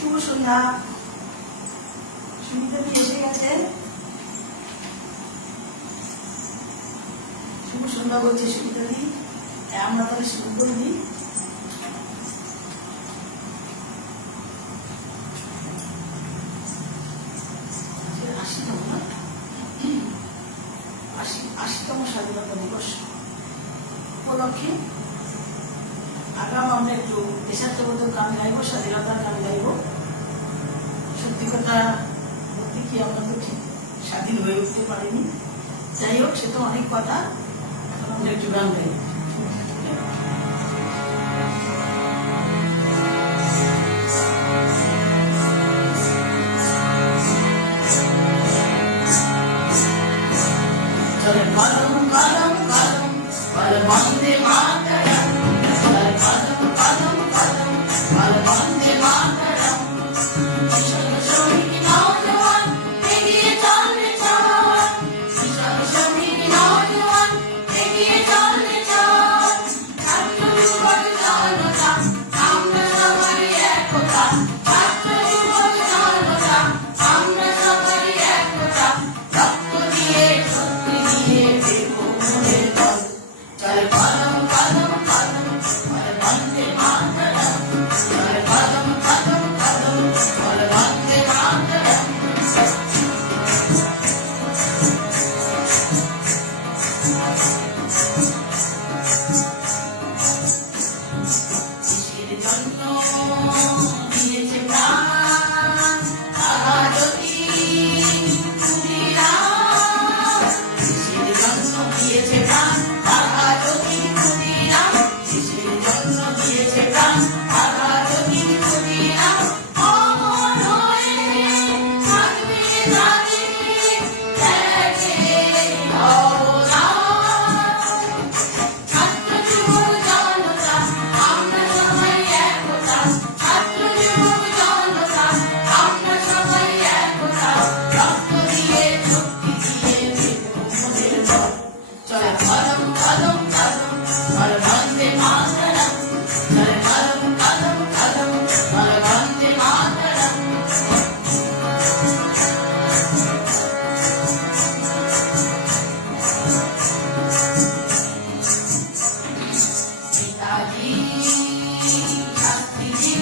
শুভ সন্ধ্যা। সুমিতা দি এসে গেছে। শুভ সন্ধ্যা বলছে সুমিতা দি। আমরা তাহলে শুরু করে দিই। আশিতম স্বাধীনতা দিবস উপলক্ষে আগাম আমরা একটু দেশাত্মবোধক গান গাইব, স্বাধীনতার গান গাইব। সত্যি কথা বলতে কি, আমরা তো ঠিক স্বাধীন হয়ে উঠতে পারিনি। যাই হোক, সে তো অনেক কথা। এখন আমরা একটু গান গাই। চলে কদম কদম কদম বল বন্দে মাতরম, চলে কদম কদম কদম বল বন্দে মাতরম। কিশোর শ্রমিক নওজোয়ান এগিয়ে চল রে চল, কিশোর শ্রমিক নওজোয়ান এগিয়ে চল রে চল। ছাত্র যুবক জনতা আমরা সবাই একতা, ছাত্র যুবক জনতা আমরা সবাই একতা। রক্ত দিয়ে শক্তি দিয়ে দেব মোদের দল। চলে কদম কদম কদম বল বন্দে মাতরম, চলে কদম কদম কদম বল বন্দে মাতরম। দেশের জন্য দিয়েছে প্রাণ তারা যদি ক্ষুদিরাম, দেশের জন্য দিয়েছে প্রাণ তারা যদি ক্ষুদিরাম, দেশের জন্য দিয়েছে প্রাণ তারা যদি ক্ষুদিরাম। অমর হয়ে থাকবে তাদের ত্যাগের অবদান। ছাত্র যুবক জনতা আমরা সবাই একতা, ছাত্র যুবক জনতা আমরা সবাই একতা। রক্ত দিয়ে শক্তি দিয়ে দেব মোদের দল। চলে কদম কদম কদম বল বন্দে মাতরম, চলে কদম কদম কদম বল বন্দে মাতরম। নেতাজি শাস্ত্রীজি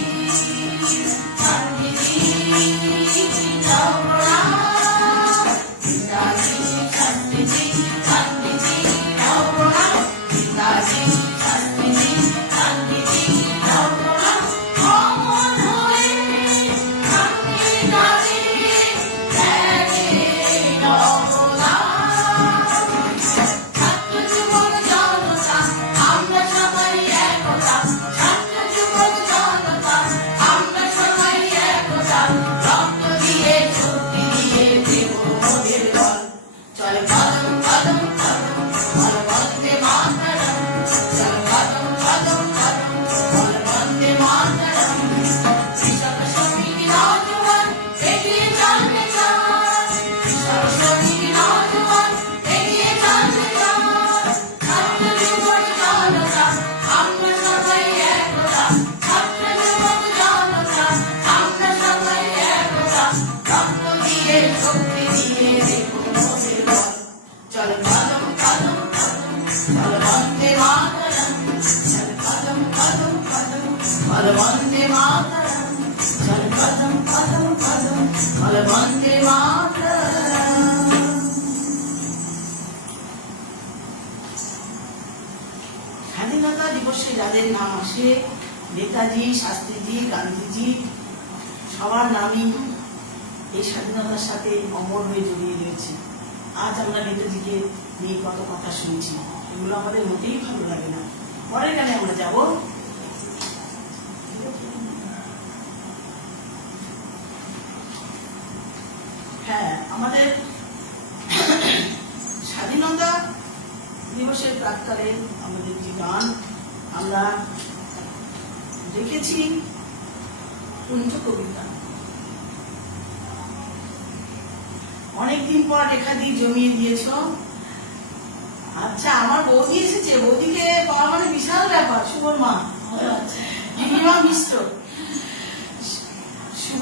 গান্ধীজি যাও প্রণাম, নেতাজি শাস্ত্রীজি গান্ধীজি যাও প্রণাম, নেতাজি শাস্ত্রীজি গান্ধীজি যাও প্রণাম। অমর হয়ে থাকবে তাদের ত্যাগের অবদান। ছাত্র যুবক জনতা আমরা সবাই একতা, ছাত্র যুবক জনতা আমরা সবাই একতা। রক্ত দিয়ে শক্তি দিয়ে দেব মোদের দল। চলে কদম কদম কদম বল বন্দে মাতরম, চলে কদম কদম কদম বল বন্দে মাতরম। কৃষক শ্রমিক নওজোয়ান এগিয়ে চল রে চল, কৃষক শ্রমিক নওজোয়ান এগিয়ে চল রে চল। ছাত্র যুবক জনতা আমরা সবাই একতা, ছাত্র যুবক জনতা আমরা সবাই একতা। রক্ত দিয়ে শক্তি দিয়ে দেব মোদের দল। চল কদম কদম কদম বল বন্দে মাতরম, চল কদম কদম কদম বল বন্দে মাতরম, চল কদম কদম কদম বল বন্দে মাতরম। স্বাধীনতা দিবসে যাদের নাম আসে, নেতাজি শাস্ত্রীজি গান্ধীজি সবার নামই এই স্বাধীনতার সাথে অমর হয়ে জড়িয়ে রয়েছে। আজ আমরা নেতাজিকে নিয়ে কত কথা শুনছি, এগুলো আমাদের মোটেই ভালো লাগে না। পরের গানে আমরা যাব। হ্যাঁ, আমাদের স্বাধীনতা দিবসের প্রাক্কালে আমাদের যে গান আমরা দেখেছি, কুঞ্জ কবিতা। অনেকদিন পর রেখা দিয়ে জমিয়ে দিয়েছ। আচ্ছা, আমার বৌদি এসেছে, বৌদিকে পাওয়া মানে বিশাল ব্যাপার। শুভর মা, দিদিমা মিশ্র, শুভ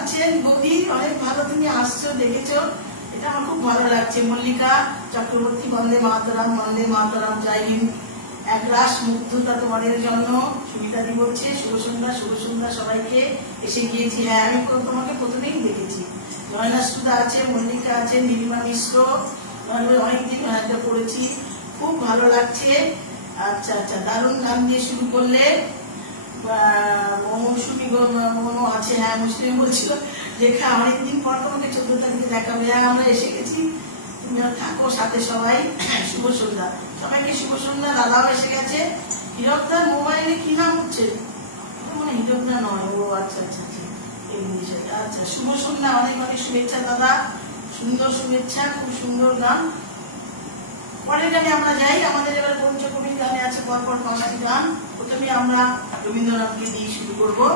আছেন বৌদি? অনেক ভালো, তুমি আসছো, দেখেছো, এটা আমার খুব ভালো লাগছে। মল্লিকা চক্রবর্তী, বন্দে মাতরম, বন্দে মাতরম, জয় হিন্দ। এক গ্লাস মুগ্ধতা তোমাদের জন্য। সুমিতাদি বলছে শুভ সন্ধ্যা, শুভ সন্ধ্যা সবাইকে। এসে গিয়েছি, হ্যাঁ আমি তোমাকে প্রথমেই দেখেছি। জয়না সুদা আছে, মল্লিকা আছে, নীলিমা মিশ্র, অনেকদিন পড়েছি, খুব ভালো লাগছে। আচ্ছা আচ্ছা, দারুণ গান দিয়ে শুরু করলে। মৌসুমি মনো আছে, হ্যাঁ মুসলিম বলছিল রেখা অনেকদিন পর তোমাকে 14 তারিখে দেখাবে। হ্যাঁ আমরা এসে গেছি, তুমি থাকো সাথে সবাই। শুভ সন্ধ্যা সবাইকে, শুভ সন্ধ্যা। দাদাও এসে গেছে। হীরকদার মোবাইলে কি নাম হচ্ছে? মানে হীরকদা নয়, ও আচ্ছা আচ্ছা আচ্ছা, এই বিষয়টা। আচ্ছা, শুভ সন্ধ্যা, অনেক অনেক শুভেচ্ছা দাদা, সুন্দর শুভেচ্ছা, খুব সুন্দর গান। পরের গানে আমরা যাই। আমাদের এবার পঞ্চকবির গানে আছে পরপর 5টি গান। প্রথমে আমরা রবীন্দ্রনাথকে দিয়ে শুরু করবো।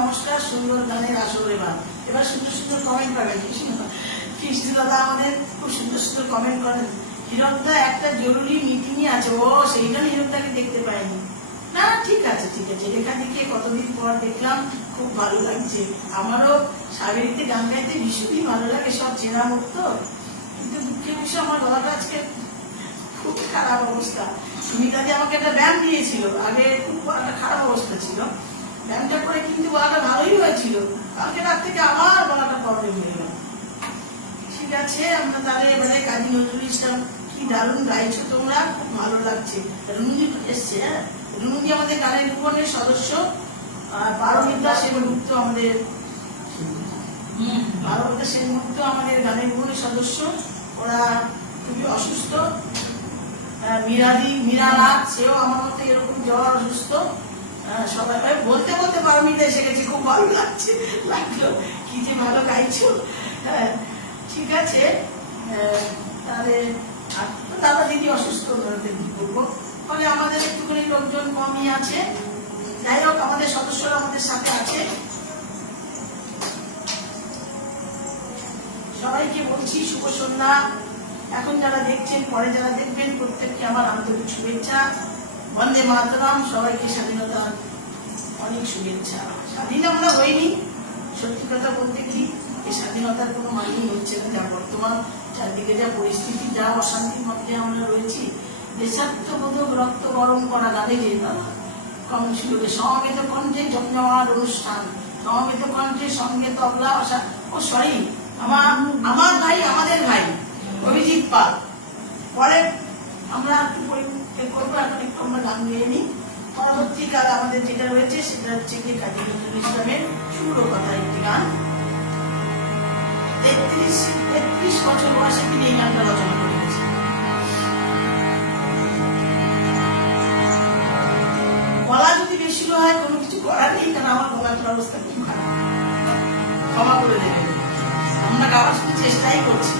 নমস্কার, সুন্দর গানের আসর। এবার সুন্দর সুন্দর কমেন্ট পাবেন। কৃষ্ণ দাদা আমাদের খুব সুন্দর সুন্দর কমেন্ট করেন। হীরকদা একটা জরুরি মিটিং আছে, ও সেইটা হীরকদাকে দেখতে পাইনি। না ঠিক আছে ঠিক আছে, রেখা দিকে কতদিন পর দেখলাম, খুব ভালো লাগছে। আমারও সাবেরিতে গান গাইতে ভীষণই ভালো লাগে, সব চেনা মুখ তো। কিন্তু দুঃখের বিষয় আমার গলাটা আজকে খুব খারাপ অবস্থা। সুমিতাদি আমাকে একটা ব্যায়াম দিয়েছিল, আগে খুব একটা খারাপ অবস্থা ছিল, ব্যায়ামটা করে কিন্তু গলাটা ভালোই হয়েছিল। কালকে রাত থেকে আবার গলাটা প্রবলেম হয়ে গেল। ঠিক আছে, আমরা তাহলে এবারে কাজী নজরুল ইসলাম, কি দারুণ গাইছো তোমরা, খুব ভালো লাগছে। রুনুজি এসছে, হ্যাঁ রুনুজি আমাদের গানের ভুবনের সদস্য, পারমিতা সেনগুপ্ত আমাদের, পারমিতা সেনগুপ্ত আমাদের গানের ভুবনের সদস্য। ওরা খুবই অসুস্থ। মীরানাথ, সেও আমার মতো এরকম জ্বর, অসুস্থ। সবাই বলতে বলতে পারমিতা এসে গেছে, খুব ভালো লাগছে, লাগলো কি যে ভালো গাইছো। হ্যাঁ ঠিক আছে, তাহলে দাদা দিদি অসুস্থ করবো, ফলে আমাদের একটুখানি লোকজন কমই আছে। যাই হোক, আমাদের সদস্যরা আমাদের সাথে আছে। সবাইকে বলছি শুভ সন্ধ্যা। এখন যারা দেখছেন, পরে যারা দেখবেন, প্রত্যেককে আমার আন্তরিক শুভেচ্ছা। বন্দে মাতরম, সবাইকে স্বাধীনতা অনেক শুভেচ্ছা। স্বাধীন আমরা হইনি, সত্যি কথা বলতে কি এই স্বাধীনতার কোনো মানেই হচ্ছে না। যা বর্তমান চারদিকে যা পরিস্থিতি, যা অশান্তির মধ্যে আমরা রয়েছি, দেশাত্মবোধক রক্ত গরম করা গানে যে তারা কর্মশীলকে সমবেত কণ্ঠে জমজমাট অনুষ্ঠান, সমবেত কণ্ঠে সঙ্গে তবলা ও সরি আমার ভাই, আমাদের ভাই অভিজিৎ পাল। পরে আমরা একটু করবো, এখন একটু আমরা গান গেয়ে নিই। পরবর্তীকাল আমাদের যেটা রয়েছে সেটা হচ্ছে কি কাজী নজরুল ইসলামের সুরো কথা একটি গান। 33 বছর বয়সে তিনি এই গানটা রচনা করে গেছেন। গলা যদি বেশি হয় কোনো কিছু করার নেই, কারণ আমার গলার অবস্থা খুব খারাপ, ক্ষমা করে দেবেন। আমরা গাওয়ার শুধু চেষ্টাই করছি।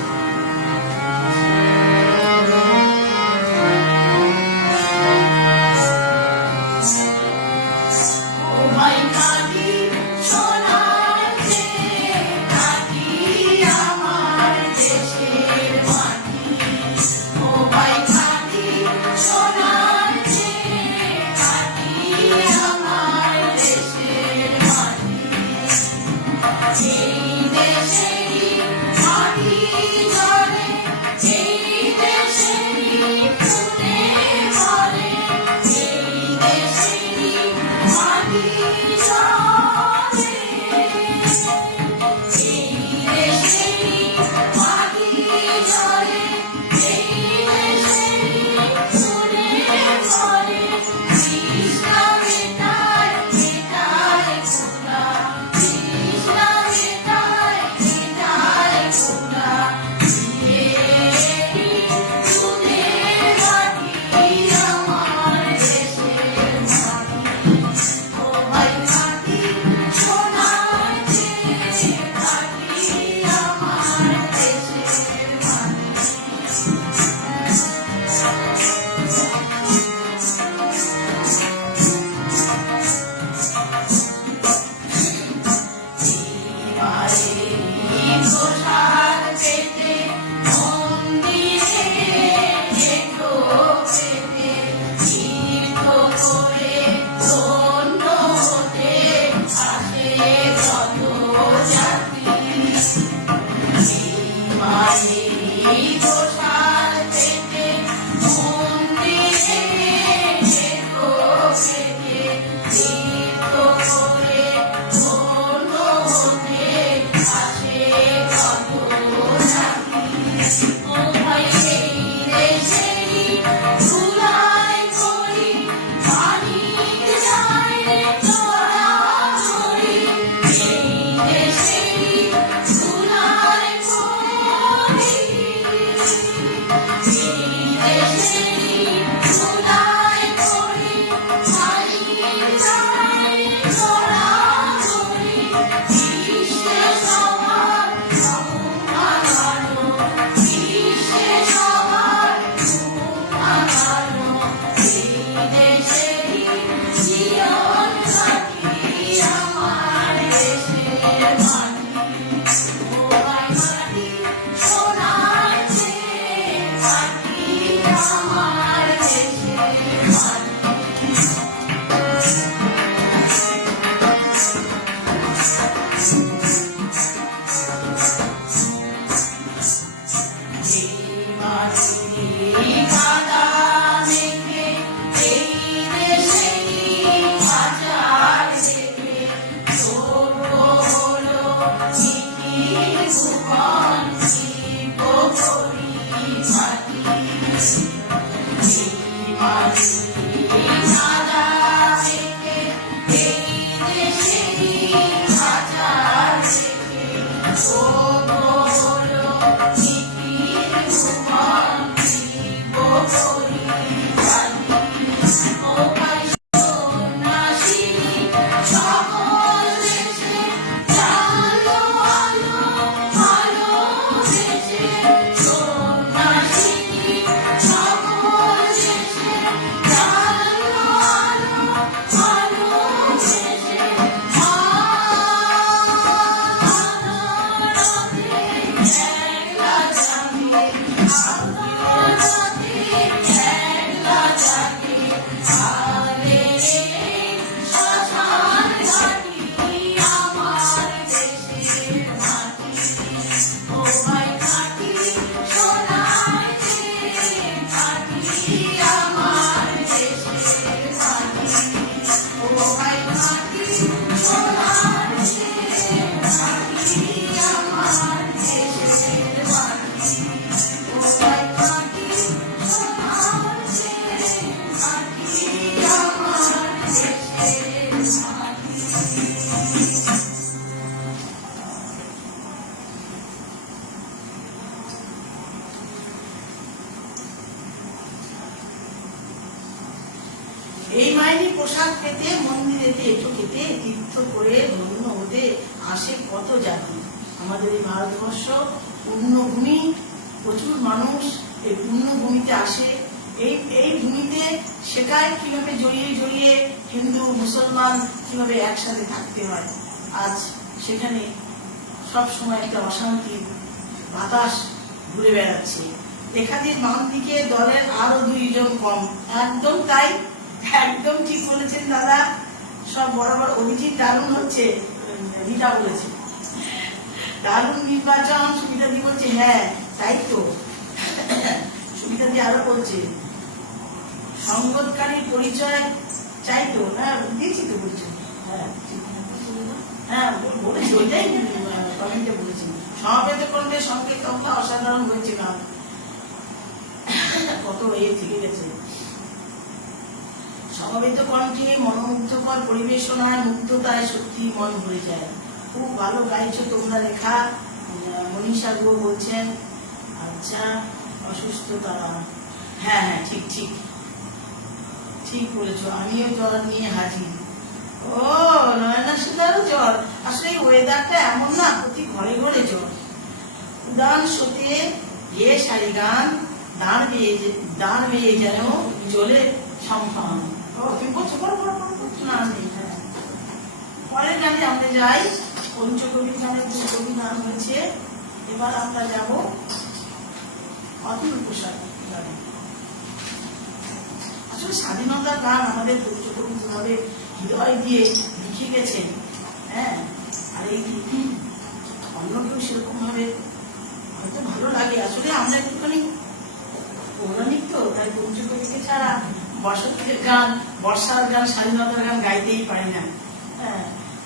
পেতে মন্দিরেতে এঁটো খেতে তীর্থ করে ধন্য হতে আসে কত জাতি। আমাদের এই ভারতবর্ষ পুণ্যভূমি, প্রচুর মানুষ এই পুণ্যভূমিতে আসে। এই ভূমিতে শেখায় কিভাবে জড়িয়ে জড়িয়ে হিন্দু মুসলমান কিভাবে একসাথে থাকতে হয়। আজ সেখানে সব সময় একটা অশান্তির বাতাস ঘুরে বেড়াচ্ছে। লেখাদের বাম দিকে দলের আরো 2 জন কম। একদম তাই, একদম ঠিক বলেছেন দাদা। সব বরাবর অভিজিৎ দারুণ হচ্ছে, রীতা বলেছে দারুণ নির্বাচন। সুবিধা দি বলছে হ্যাঁ তাই তো। সুবিধা দি আরো বলছে সংগতকারীর পরিচয় চাই তো। হ্যাঁ দিয়েছি তো বলছে। হ্যাঁ বলেছি, ওইটাই কমেন্টে বলেছি। সমাবেত কণ্ঠে সংকেত অসাধারণ হয়েছে গান। কত থেকে গেছে। সমবেত কণ্ঠে মনোমুগ্ধকর পরিবেশনায় মুগ্ধতায় সত্যি মন ভরে যায়। খুব ভালো গাইছো তোমরা রেখা। মনীষা গো বলছেন আচ্ছা অসুস্থ তারা। হ্যাঁ হ্যাঁ ঠিক ঠিক ঠিক বলেছো। আমিও জ্বর নিয়ে হাজির। ও নয়না সুদারও জ্বর। আসলে এই ওয়েদারটা এমন না, প্রতি ঘরে ঘরে জ্বর। উদান শোতে গিয়ে সারি গান দাঁড় বেয়ে যেন জলে সম্ভান। তুমি বলছো না পরের গানে আমরা যাই। পঞ্চকবি গানের 2 কবি গান হয়েছে। এবার আমরা যাব অতুল প্রসাদ গানে। আসলে স্বাধীনতার গান আমাদের পঞ্চকবি যেভাবে হৃদয় দিয়ে লিখে গেছেন, হ্যাঁ, আর এই অন্য কেউ সেরকম ভাবে হয়তো ভালো লাগে। আসলে আমরা একটুখানি পৌরাণিক তো, তাই পঞ্চকবিকে ছাড়া বসন্তের গান, বর্ষার গান, স্বাধীনতার গান গাইতেই পারি না। হ্যাঁ,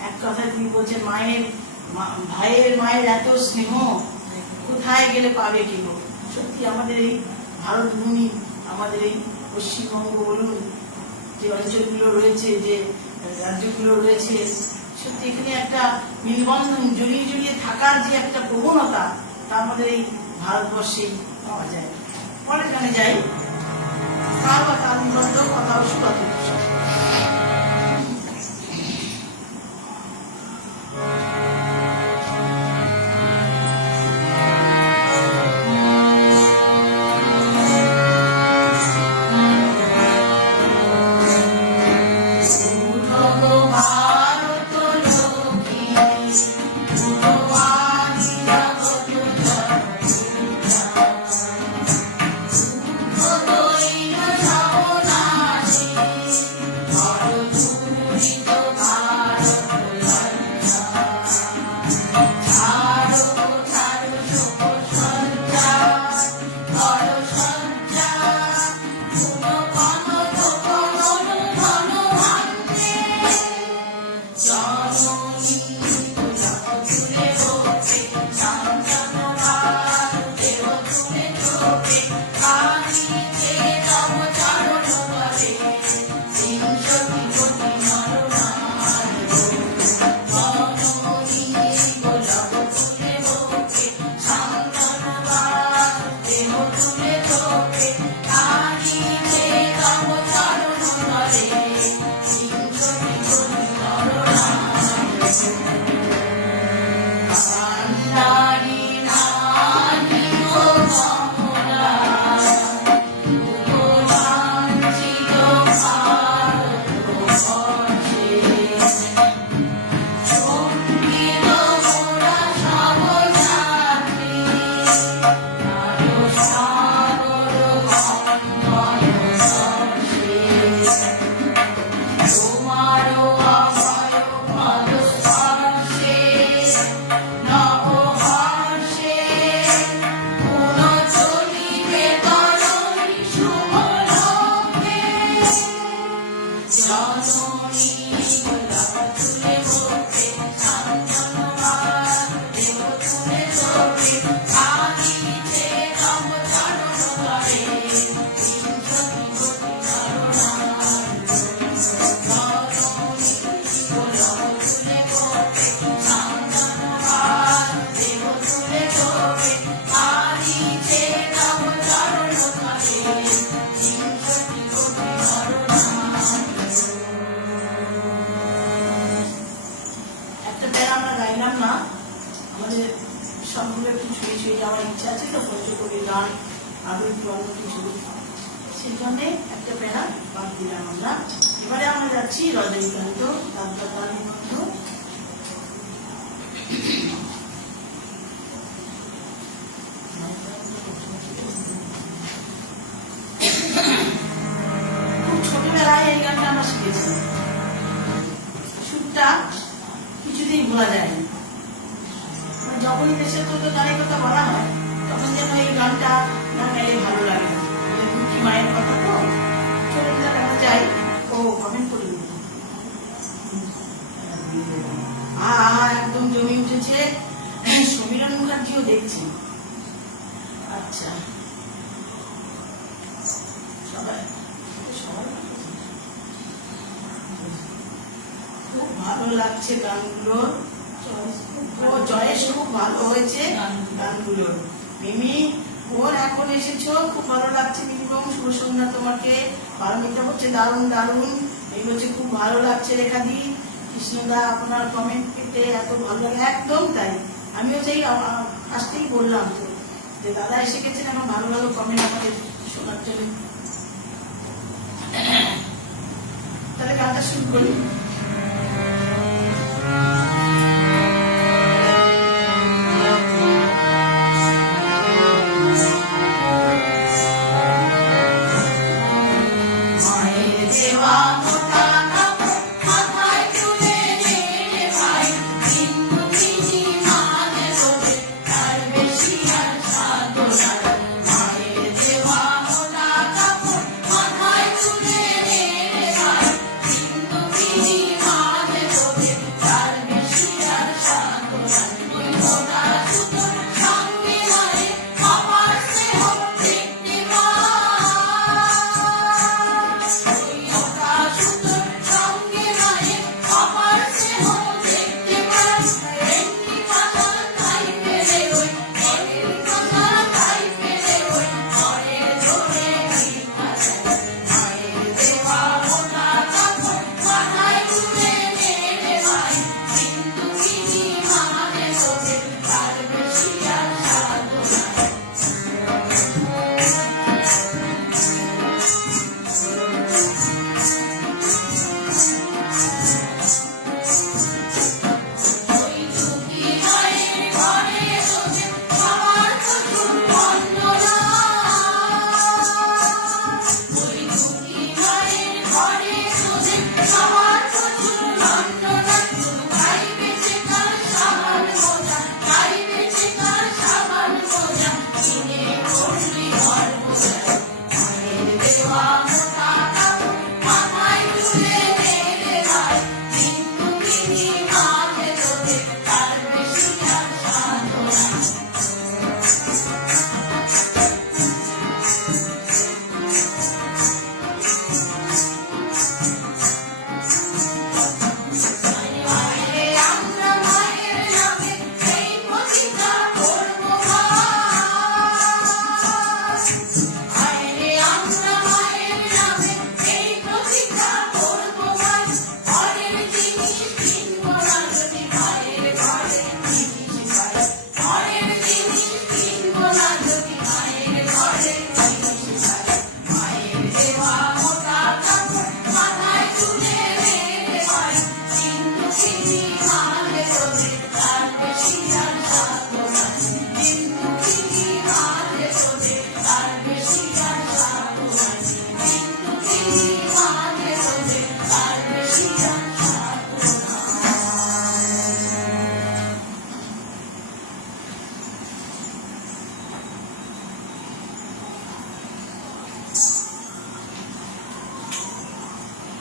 এক কথায় তিনি বলছেন ভাইয়ের মায়ের এত স্নেহ কোথায় গেলে পাবে কেউ। সত্যি আমাদের এই ভারত ভূমি, আমাদের এই পশ্চিমবঙ্গ বলুন, যে অঞ্চলগুলো রয়েছে, যে রাজ্যগুলো রয়েছে, সত্যি এখানে একটা মিলবন্ধন, জড়িয়ে জড়িয়ে থাকার যে একটা প্রবণতা, তা আমাদের এই ভারতবর্ষেই পাওয়া যায়। পরের গানে যাই। কাল বা কাল নিবন্ধ কথা ও সুগত গান না, আমাদের সবগুলো একটু ছুঁয়ে ছুঁয়ে যাওয়ার ইচ্ছা আছে তো, পঞ্চকবির গান আবৃত্তি অন্য কিছু, সেই জন্যে একটা প্যারা বাদ দিলাম আমরা। এবারে আমরা যাচ্ছি রজনীকান্ত দাদার মধ্যে। খুব ছোটবেলায় এই গানটা আমরা শিখেছি, সুরটা কিছুতেই ভোলা যায়নি। যখনই দেশের কোনো গানের কথা বলা হয় তখন যেন এই গানটা না গাইলে ভালো লাগে না। দুঃখী মায়ের কথা তো, চলুন আমরা যাই। ও কমেন্ট করি, একদম জমে উঠেছে। সমীরণ মুখার্জিও দেখছি। আচ্ছা, সবাই সবাই খুব ভালো লাগছে গানগুলো। চয়েস খুব ভালো হয়েছে গানগুলো। মিমি ওর এখন এসেছো, খুব ভালো লাগছে। মিনিমাম শুভ সন্ধ্যা তোমাকে। পারমিতা হচ্ছে দারুণ দারুণ, এই হচ্ছে খুব ভালো লাগছে। রেখাদি কৃষ্ণদা আপনার কমেন্ট পেতে এত ভালো লাগে, একদম তাই। আমিও সেই আসতেই বললাম যে দাদা এসে গেছেন, এখন ভালো ভালো কমেন্ট আমাদের শোনার জন্য। তাহলে গানটা শুরু করি।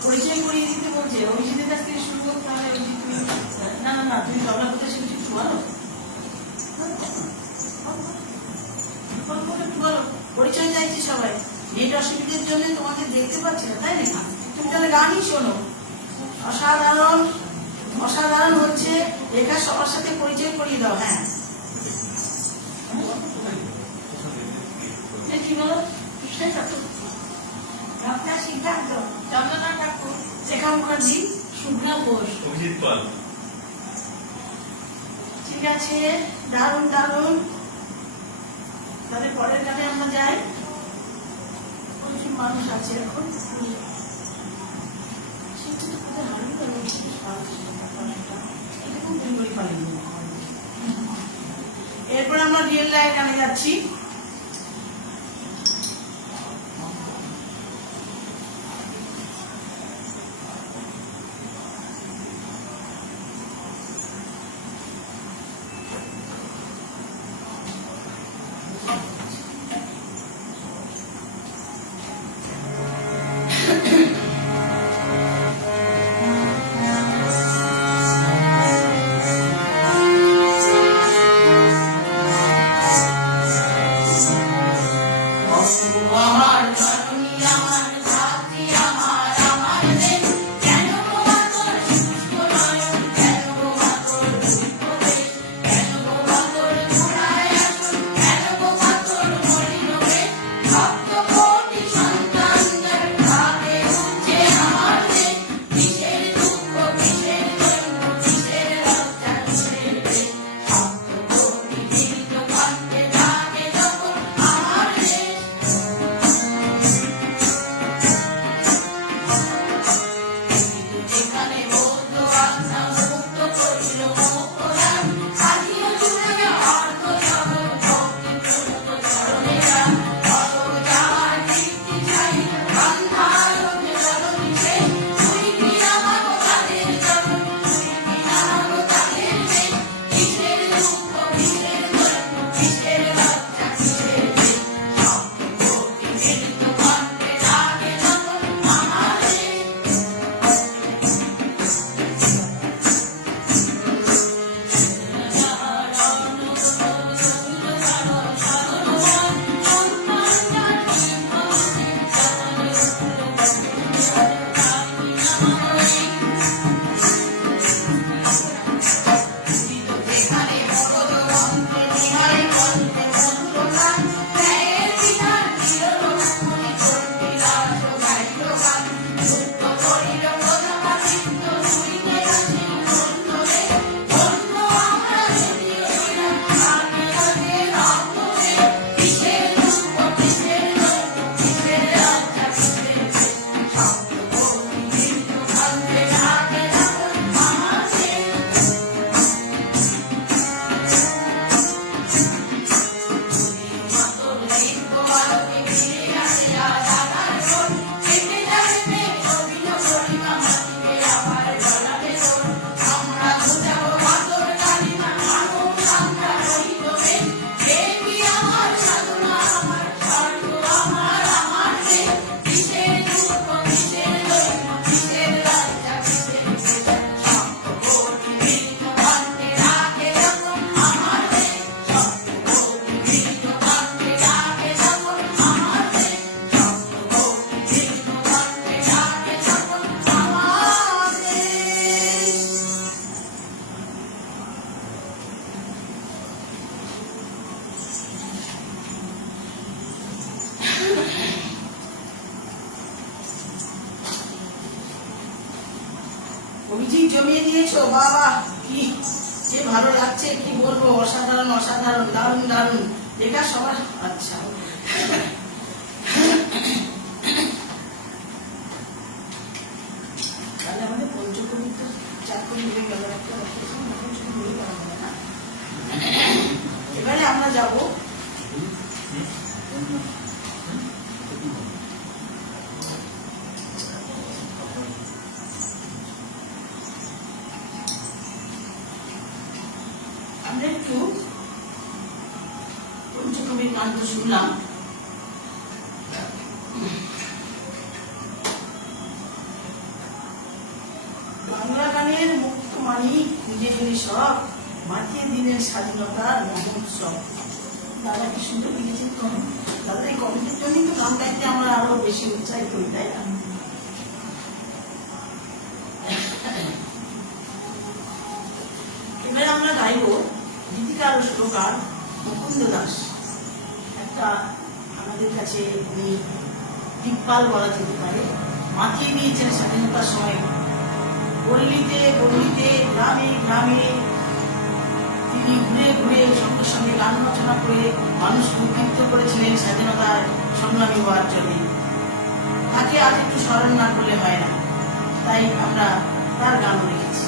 পরিচয় করিয়ে দিতে বলছে, অভিজিতের কাছ থেকে শুরু করতে হবে। না না না, তুমি তবলা করতে শিখছি, শোয়ালো পরিচয় চাইছি সবাই। নেট অসুবিধার জন্য তোমাকে দেখতে পাচ্ছি না, তাই না? তুমি তাহলে গানই শোনো। অসাধারণ অসাধারণ হচ্ছে। রেখা সবার সাথে পরিচয় করিয়ে দাও। হ্যাঁ, কি বলো? আপনার সিদ্ধান্ত। চন্দনা ঠাকুর, রেখা মুখার্জি, শুভ্রা ঘোষ, অভিজিৎ পাল, ঠিক আছে, দারুণ দারুণ। তাহলে পরের গানে আমরা যাই। প্রচুর মানুষ আছে এখন। এরপর আমরা রিয়েল লাইফ গানে যাচ্ছি। অভিজিৎ জমিয়ে দিয়েছো, বাবা কি যে ভালো লাগছে, কি বলবো, অসাধারণ অসাধারণ, দারুণ দারুণ। দেখা সবার আচ্ছা তাহলে আমাদের পঞ্চকবি তো 4 কোটি হয়ে গেল, একটা পঞ্চকবি হয়ে গেল না। এবারে আমরা যাবো আমরা একটু পঞ্চকবির গান তো শুনলাম। বাংলা গানের মুক্ত মানিক নিজে যদি সব মাতিয়ে দিলেন স্বাধীনতার মহোৎসব। দাদা কি সুন্দর লিখেছেন কমেন্ট। দাদা এই কমেন্টের জন্যই তো গান গাইতে আমরা আরো বেশি উৎসাহিত হই, তাই না? এবারে আমরা গাইব গীতিকার ও শ্লোকার মুকুন্দ দাস। একটা আমাদের কাছে উনি দিকপাল বলা যেতে পারে, মাতিয়ে দিয়েছেন স্বাধীনতার সময়। পল্লীতে পল্লীতে গ্রামে গ্রামে তিনি তিনি ঘুরে ঘুরে সঙ্গে সঙ্গে গান রচনা করে মানুষ উদ্দীপ্ত করেছিলেন স্বাধীনতার সংগ্রামী হওয়ার জন্য। তাকে আজ একটু স্মরণ না করলে হয় না, তাই আমরা তার গান লিখেছি।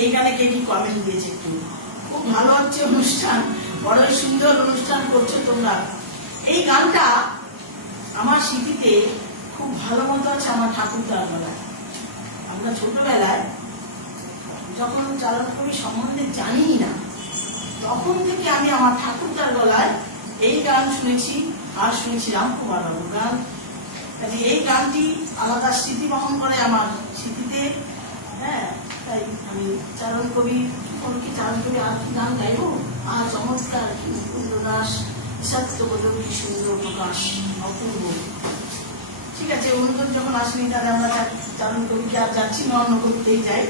এই গানে কে কি কমেন্ট দিয়েছে একটু? খুব ভালো হচ্ছে অনুষ্ঠান, বড়ই সুন্দর অনুষ্ঠান করছো তোমরা। এই গানটা আমার স্মৃতিতে খুব ভালো মতো আছে, আমার ঠাকুরদার গলায়। আমরা ছোটবেলায় যখন চারণ কবি সম্বন্ধে জানি না, তখন থেকে আমি আমার ঠাকুরদার গলায় এই গান শুনেছি, আর শুনেছি রামকুমার বাবুর গান। এই গানটি আলাদা স্মৃতি বহন করে আমার স্মৃতিতে। হ্যাঁ, তাই আমি চারণ কবি আর কি গান গাইব? আর চমৎকার মুকুন্দ দাস, সত্যবোধ কি সুন্দর প্রকাশ, অপূর্ব। ঠিক আছে, অনুদান যখন আসেনি তাহলে আমরা চারণ কবিকে আর যাচ্ছি না, অন্য করতেই যাই।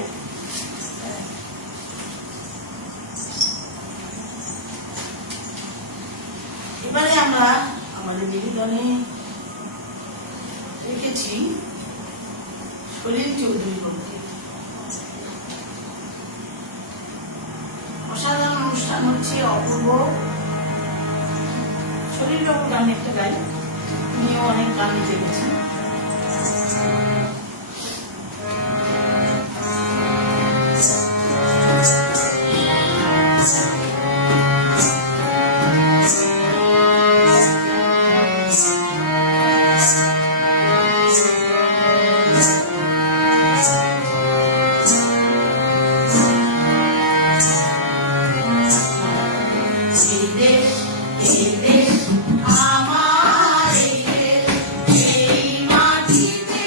এবারে আমরা আমাদের নিবেদনে রেখেছি সলিল চৌধুরী কবিকে। অসাধারণ অনুষ্ঠান হচ্ছে, অপূর্ব। সলিল বাবুর গান একটা গাই, উনিও অনেক গান লিখে গেছেন। আমার এই মাটিতে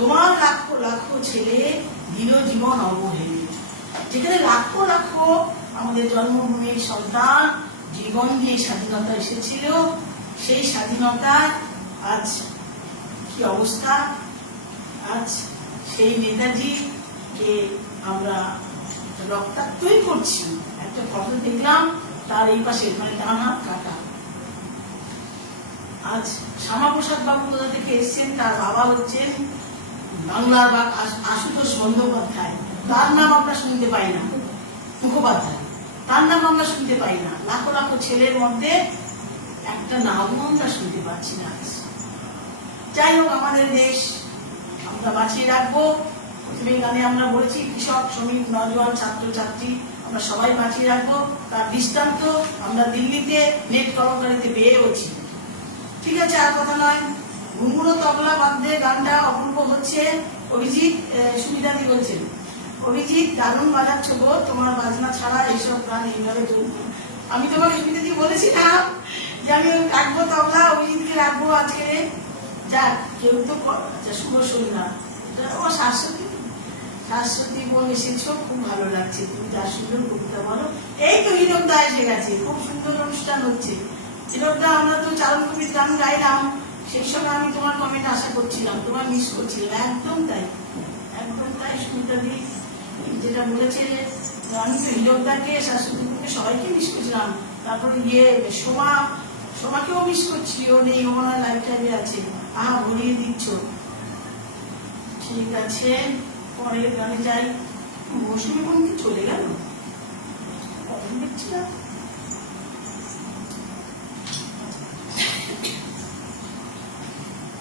তোমার লাখো লাখো ছেলে দিল জীবন অবহেলিত। যেখানে লাখো লাখো আমাদের জন্মভূমির সন্তান জীবন দিয়ে স্বাধীনতা এসেছিল, সেই স্বাধীনতা আজ কি অবস্থা। আজ সেই নেতাজিকে আমরা রক্তাক্তই করছি। একটা ফটো দেখলাম, তার এই পাশে মানে ডান হাত কাটা। আজ শ্যামাপ্রসাদ বাবু কোথা থেকে এসছেন, তার বাবা হচ্ছেন বাংলার বা আশুতোষ বন্দ্যোপাধ্যায়, তার নাম আমরা শুনতে পাই না। মুখোপাধ্যায়, তার নাম আমরা শুনতে পাই না। লাখো লাখো ছেলের মধ্যে একটা নামও আমরা শুনতে পাচ্ছি না। যাই হোক, আমাদের দেশ আমরা বাঁচিয়ে রাখবো। প্রথমে গানে আমরা বলেছি কৃষক, শ্রমিক, নজওয়ান, ছাত্র ছাত্রী আমরা সবাই বাঁচিয়ে রাখবো। তার দৃষ্টান্ত আমরা দিল্লিতে নেট কলমকারীতে পেয়েওছি। ঠিক আছে, আর কথা নয়। ঘুঙুরো তবলা বাদ্যে গানটা অপূর্ব হচ্ছে। অভিজিৎ সুবিধাদি বলছেন, অভিজিৎ দারুণ বাজাচ্ছ গো, তোমার বাজনা ছাড়া এইসব গান এইভাবে চলবে। আমি তোমাকে সুবিধাদি বলেছিলাম যে আমি রাখবো তবলা, অভিজিৎকে রাখবো আজকে। যাক, কেউ তো আচ্ছা, শুভ সন্ধ্যা। ও শাশ্বতী, শাশ্বতী বোন এসেছো, খুব ভালো লাগছে, তুমি যা সুন্দর কবিতা বলো। এই তো হিরণদা এসে গেছে, খুব সুন্দর অনুষ্ঠান হচ্ছে। হিরণদা, আমরা তো চারণ কবির গান গাইলাম, সেই সময় আমি তোমার কমেন্ট আশা করছিলাম, তোমার মিস করছিলাম। একদম তাই, একদম তাই। সুমিতা দি যেটা বলেছে, আমি তো হিরণদাকে, শাশ্বতী বোনকে সবাইকে মিস করছিলাম। তারপরে সোমাকেও মিস করছি, ও নেই, ও মনে হয় লাইভ টাইমে আছে। আহা, ভরিয়ে দিচ্ছ। ঠিক আছে, পরের গানে যাই। মৌসুমী বোন কি চলে গেল? দেখছি না।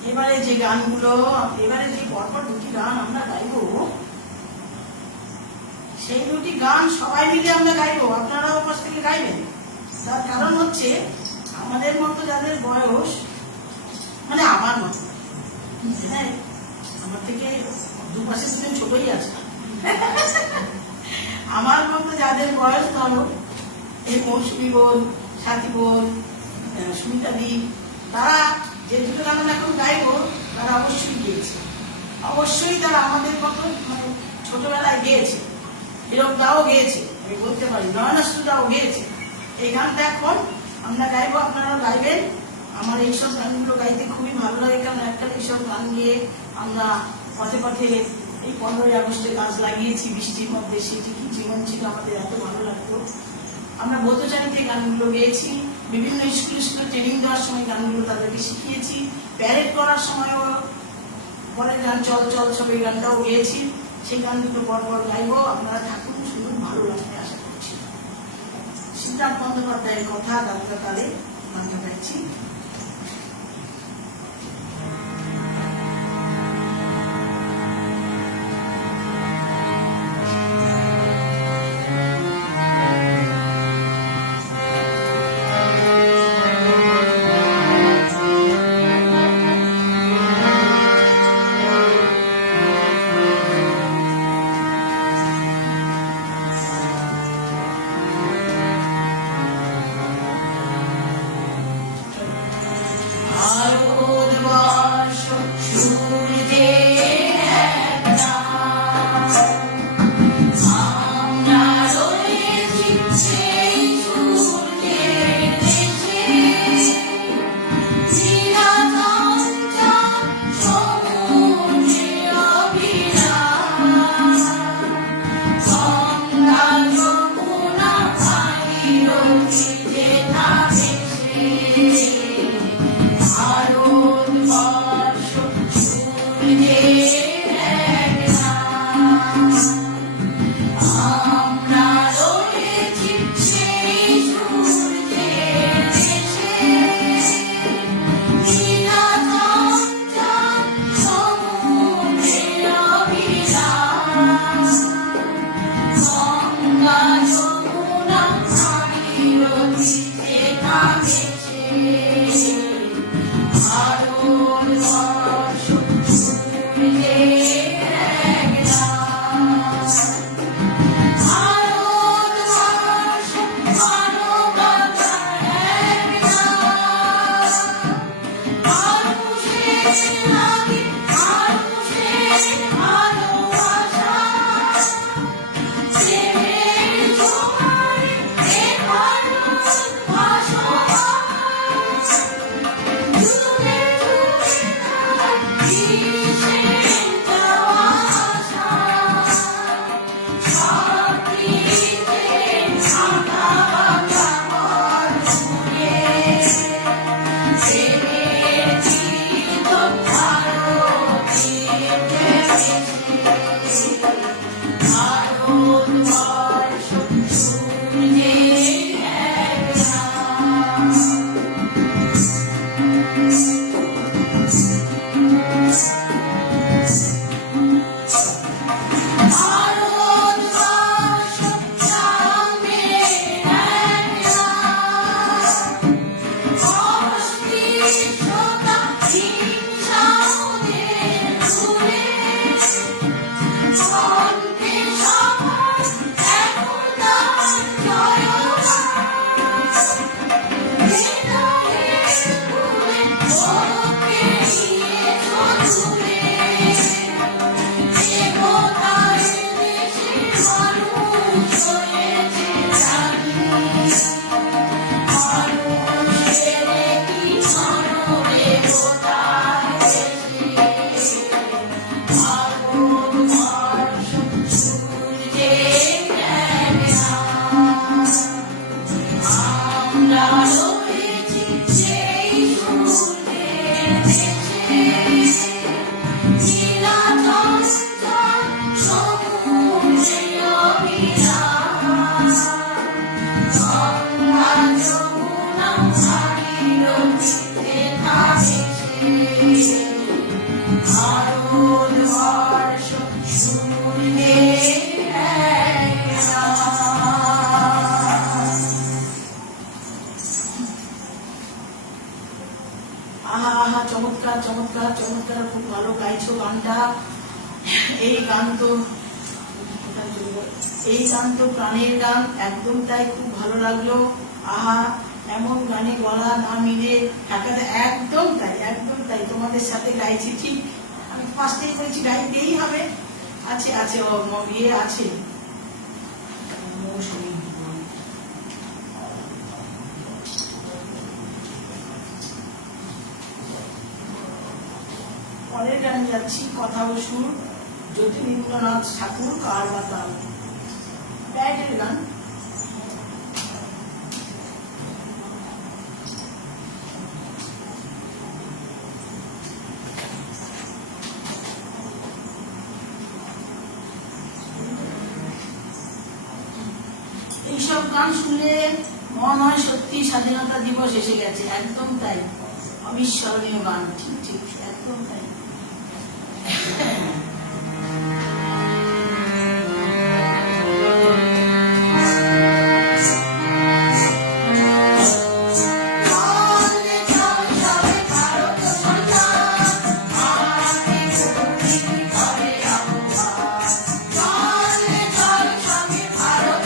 এবারে যে গানগুলো, এবারে যে পরপর দুটি গান আমরা গাইবো, সেই দুটি গান সবাই মিলে আমরা গাইবো, আপনারাও পাশ থেকে গাইবেন। তার কারণ হচ্ছে, আমাদের মতো যাদের বয়স, মানে আমার মতো, হ্যাঁ, আমার থেকে দুপাশে দুজন ছোটই আছে, আমার মতো যাদের বয়স ধরো, এই মৌসুমী বোন, সাথী বোন, সুমিতা দি, তারা যে দুটো গান এখন গাইবো, তারা অবশ্যই গিয়েছে। অবশ্যই তারা আমাদের মতো মানে ছোটবেলায় গিয়েছে। হিরণদাও গিয়েছে, আমি বলতে পারি, নয়নাষ্টুদাও গিয়েছে। এই গানটা এখন আমরা গাইবো, আপনারাও গাইবেন। আমার এইসব গানগুলো গাইতে খুবই ভালো লাগে, কারণ একটা এইসব গান গিয়ে আমরা পথে পথে এই 15ই আগস্টে গাছ লাগিয়েছি বৃষ্টির মধ্যে, সেটি কি জীবন ছিল আমাদের, এত ভালো লাগতো। আমরা বোধচারীতে গানগুলো গেয়েছি, বিভিন্ন স্কুলে ট্রেনিং দেওয়ার সময় গানগুলো তাদেরকে শিখিয়েছি, প্যারেড করার সময়ও পরের গান চল চল সব এই গানটাও গেয়েছি। সেই গান দুটো পর গাইবো, আপনারা থাকুন, শুনুন, ভালো লাগবে আশা করছি। সিদ্ধার্থ বন্দ্যোপাধ্যায়ের কথা গানটা তালে গানটা গাইছি। কিসের যাওয়া আসা, সবকিছুতে আঁকা বাঁকা ঘর ঘুরে, জেনেছি তো ভারতীয়তে বেশি, ভারতবর্ষ সূর্যের এক নাম। ভারতবর্ষ চাঁদের এক নাম, অস্পৃশ্যতা হিংসা ওদের দূরে, অন্তে সবার একতার জয়গান, ভেদাভেদ ভুলে ওকে নিয়েছো দূরে, দেবতার দেশে মানুষ হয়েছে জানি, মানুষের কি মানবেবতার দেশে, ভারতবর্ষ সূর্যের এক নাম। আমরা রয়েছি সেই সূর্যের দেশে, নীলাচঞ্চল সমুদ্রের অভিলাষ, গঙ্গা যমুনা ভাগীরথীতে ভাসে, ভারতবর্ষ সূর্যের এক নাম। আহা আহা, চমৎকার চমৎকার চমৎকার, খুব ভালো গাইছো গানটা। এই গান তো প্রাণের গান, একদম তাই, খুব ভালো লাগলো। আহা, এমন গানে গলা না মিলে ঢাকাতে, একদম তাই একদম তাই, তোমাদের সাথে গাইছি ঠিক, আমি ফার্স্টেই করেছি গাইতেই হবে। আছে আছে ইয়ে আছে, পরের গানে যাচ্ছি, কথা ও সুর, জ্যোতিরিন্দ্রনাথ ঠাকুর, কার বাতাল, ব্যাটের গান। এইসব গান শুনলে মনে হয় সত্যি স্বাধীনতা দিবস এসে গেছে, একদম তাই, অবিস্মরণীয় গান, ঠিক ঠিক একদম তাই। ভারত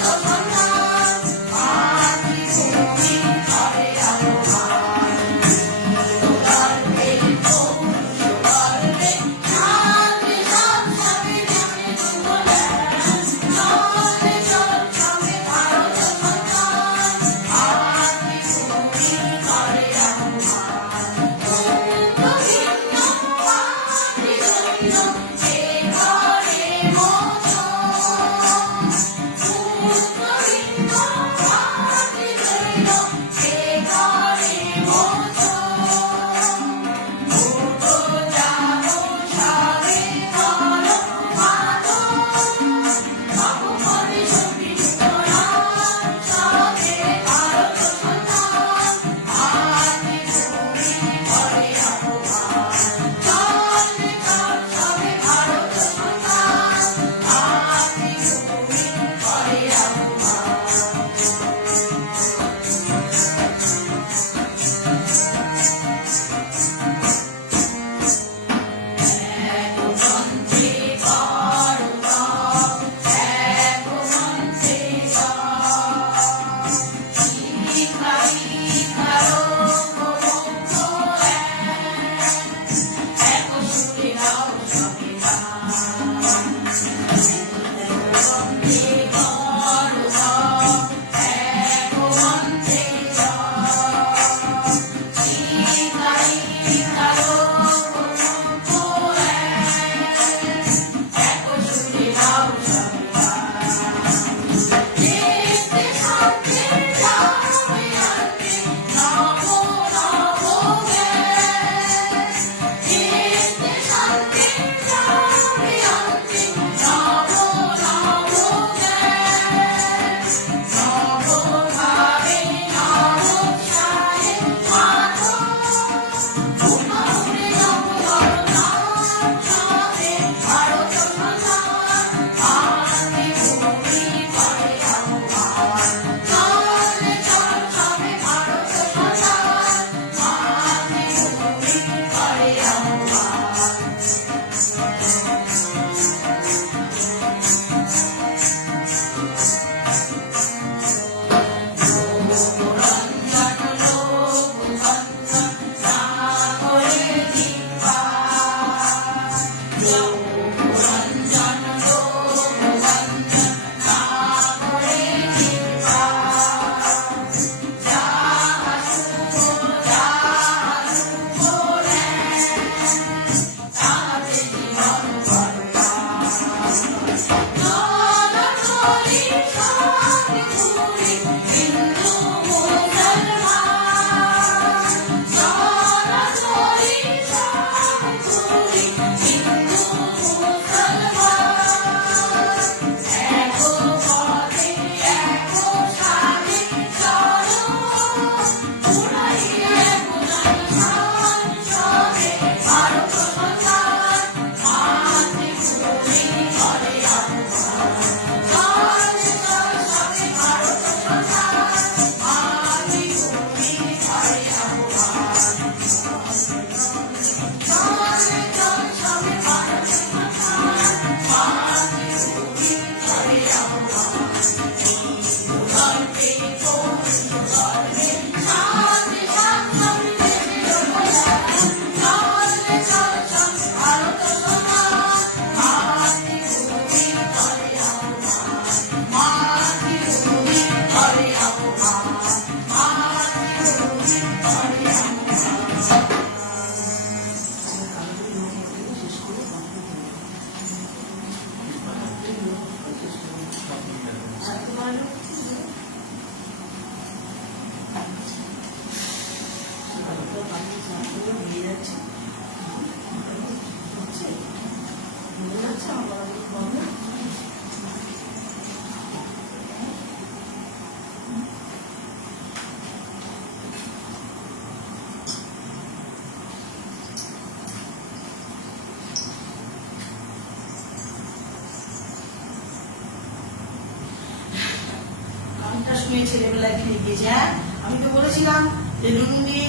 মেয়ে ছেলেবেলায় ফিরে গিয়েছে। হ্যাঁ, আমি তো বলেছিলাম যে রুনুদি,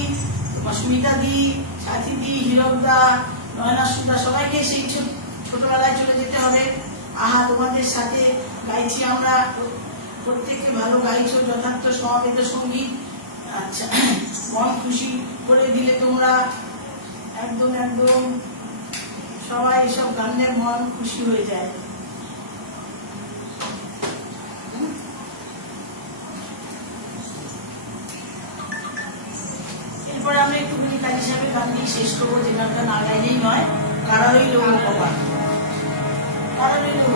তোমার সুমিতা দি, সাথী দি, হীরকদা, নয়নাসুদা সবাইকে সেই ছোটবেলায় চলে যেতে হবে। আহা, তোমাদের সাথে গাইছি আমরা, প্রত্যেককে ভালো গাইছো, যথার্থ সমাবেত সঙ্গীত। আচ্ছা, মন খুশি করে দিলে তোমরা, একদম একদম সবাই এসব গানের মন খুশি হয়ে যায়। এরপরে আমরা একটুখানি কাজ হিসাবে গান দিয়ে শেষ করবো, যে গানটা না গাইলেই নয়, কারারই লোক বাবা, কারারই লোক।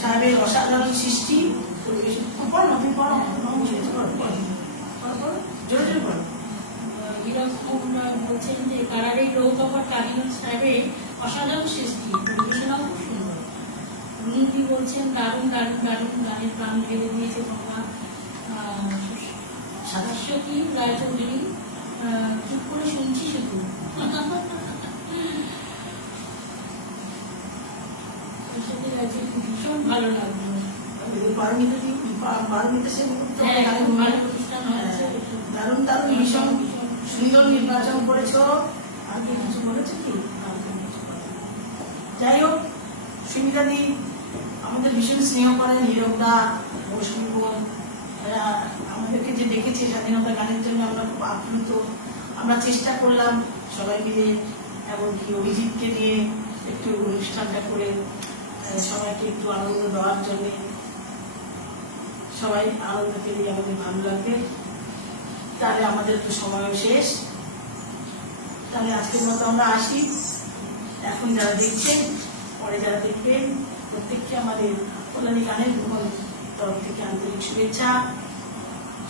সাহেবের অসাধারণ সৃষ্টি পরিবেশন। বলছেন যে কারারে লৌকপাট কাহিনুল সাহেবের অসাধারণ সৃষ্টি, পরিবেশনাও খুব সুন্দর। রুনুদি বলছেন দারুণ দারুণ দারুণ, গানের প্রাণ ঢেলে দিয়েছে তোমরা। সরস্বতী রায়চৌধুরী চুপ করে শুনছি শুধু, ভীষণ ভালো লাগলো। দারুণ দারুণ ভীষণ সুন্দর নির্বাচন করেছ। আর কি কিছু বলেছে কি? যাই হোক, সুমিতা দি আমাদের ভীষণ স্নেহ করেন। হীরকদা, মৌসুমী বোন, আমাদেরকে যে ডেকেছে স্বাধীনতা গানের জন্য আমরা খুব আপ্লুত। আমরা চেষ্টা করলাম সবাই মিলে, এমনকি অভিজিৎকে নিয়ে একটু অনুষ্ঠানটা করে সবাইকে একটু আনন্দ দেওয়ার জন্য। সবাই আনন্দ পেলে আমাদের ভালো লাগবে। তাহলে আমাদের তো সময়ও শেষ। তাহলে আজকের মতো আমরা আসি। এখন যারা দেখছেন, পরে যারা দেখবেন, প্রত্যেককে আমাদের কল্যাণী গানের ভ্রমণ তরফ থেকে আন্তরিক শুভেচ্ছা।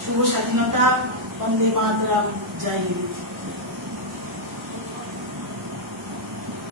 শুভ স্বাধীনতা। বন্দে মাতরম। জয় হিন্দ।